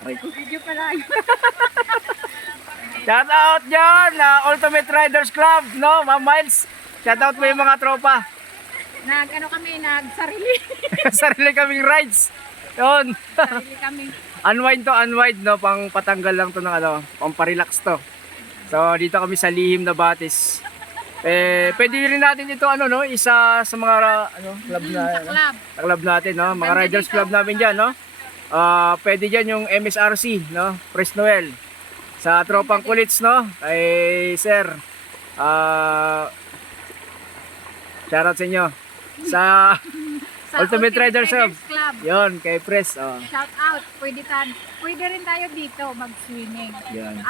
Video pala. Shout out dyan, Ultimate Riders Club, no, Ma'am Miles. Shout out mo yung mga tropa. Nagsarili. Sarili kaming rides. Yun. Sarili kami. Unwind to, unwind, no, pang patanggal lang to ng ano, pang parelax to. So, dito kami sa Lihim na Batis. Pwede rin natin ito, ano, no, isa sa mga, ano, club na, Sa club. sa club natin, no, mga Ganda riders dito. club namin dyan, no. Pwede dyan yung MSRC, no, Pres Noel. Sa tropang kulits, no, kay Sir. Shoutout sa inyo. Sa Sa Ultimate Riders Club. Club. Yon, kay Pres. Oh. Shout out. Pwede rin tayo dito mag-swimming. Yan.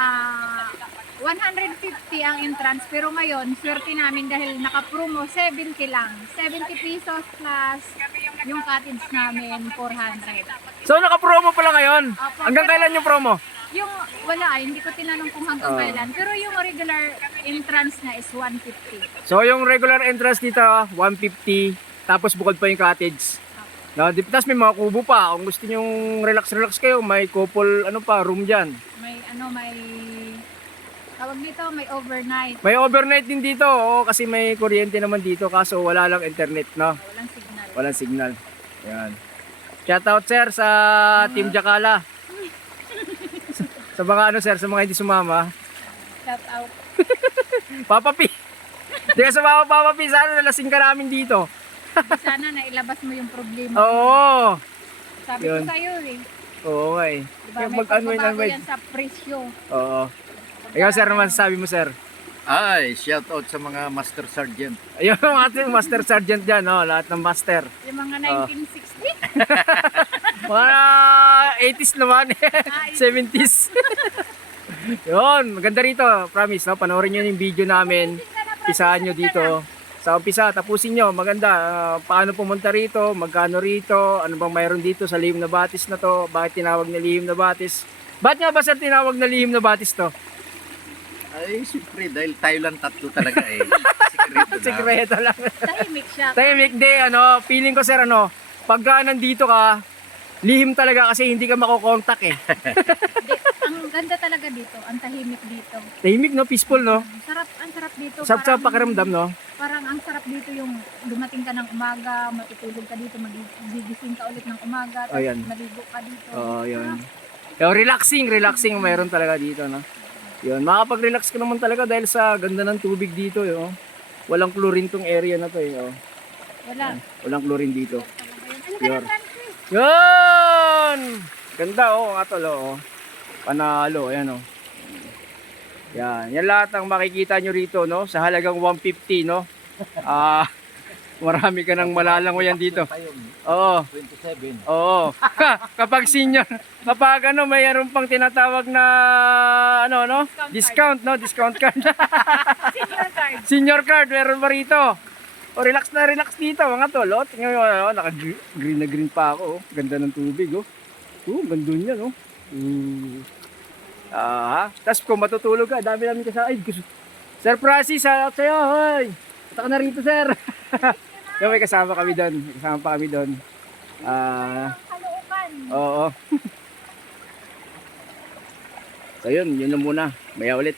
150 ang entrance pero ngayon swerte namin dahil naka-promo 70 lang. 70 pesos plus yung cottage namin 400. So naka-promo pala ngayon. Opo, Hanggang pero- kailan yung promo? Yung wala hindi ko tinanong kung hanggang Oh. kailan pero yung regular entrance na is 150. So yung regular entrance dito, 150. Tapos bukod pa yung cottage. No, tapos may mga kubo pa. Kung gusto niyo relax kayo, may couple ano pa, room diyan. May tawag dito, may overnight. May overnight din dito. Oo, kasi may kuryente naman dito kaso wala lang internet, no. Walang signal. Walang signal. Ayan. Shout out sir sa Team Jakala. Sa mga ano sir, sa mga hindi sumama. Shout out. Papa P. Di ka sumama Papa P, sana nalasing ka namin dito. Sana nailabas mo yung problema. Oo. Sabi Yun. ko sa'yo eh. Oo nga eh. Diba, Kaya may mag-unwind, pagbabago unwind. yan sa presyo. Oo. Ikaw sir, naman sabi mo sir. Ay, shout out sa mga Master Sergeant. Ayun ang ating Master Sergeant dyan, no? Lahat ng Master. Yung mga 1960. Mga 80s naman, 70s. Yun, maganda rito, promise, no? Panoorin nyo yung video namin. Pisahan nyo dito. Sa umpisa, tapusin nyo, maganda. Paano pumunta rito, magkano rito, ano bang mayroon dito sa Lihim na Batis na to, bakit tinawag na Lihim na Batis. Bakit nga ba sir tinawag na Lihim na Batis to? Ay, siyempre, dahil tayo lang tatlo talaga eh. Sikreto na. Sekreto lang. Tahimik siya. Tahimik, di, ano, feeling ko sir, ano, pagka nandito ka, lihim talaga kasi hindi ka makokontak eh. Hindi, ang ganda talaga dito. Ang tahimik dito. Tahimik, no? Peaceful, no? Ang sarap dito. Sarap sa pakiramdam, no? Parang ang sarap dito yung dumating ka ng umaga, matutulog ka dito, magigising ka ulit ng umaga, tapos Ayan. maligo ka dito. Oo, yun. Yung relaxing mayroon talaga dito, no? Yun, makakapag-relax ka naman talaga dahil sa ganda ng tubig dito, yun. Walang chlorine tong area na to, eh. Oh. Wala. Walang chlorine dito. Ano ka Yun. na, Francis? Yun! Ganda, oh, atol, oh. Panalo, ayan, oh. Yan lahat ang makikita nyo rito, no? Sa halagang 150, no? Marami ka nang malalangoyan dito. Oo. 27. Oo. Kapag senior, kapag ano, mayroon pang tinatawag na ano, no? Discount, no? Discount card. Senior card. Senior card, meron pa rito. O, relax na relax dito, mga tol. O, tingnan mo, oh, naka-green na green pa ako. Oh. Ganda ng tubig, oh. Ganda niya, no? Tapos kung matutulog ka, dami namin kasama. Ay, gusto. Sir Francis, shout out sa'yo, hoy. Punta ka na rito, sir. Yung may kasama kami doon. May kasama pa kami doon. Kalookan. Oo. So yun na muna. Maya ulit.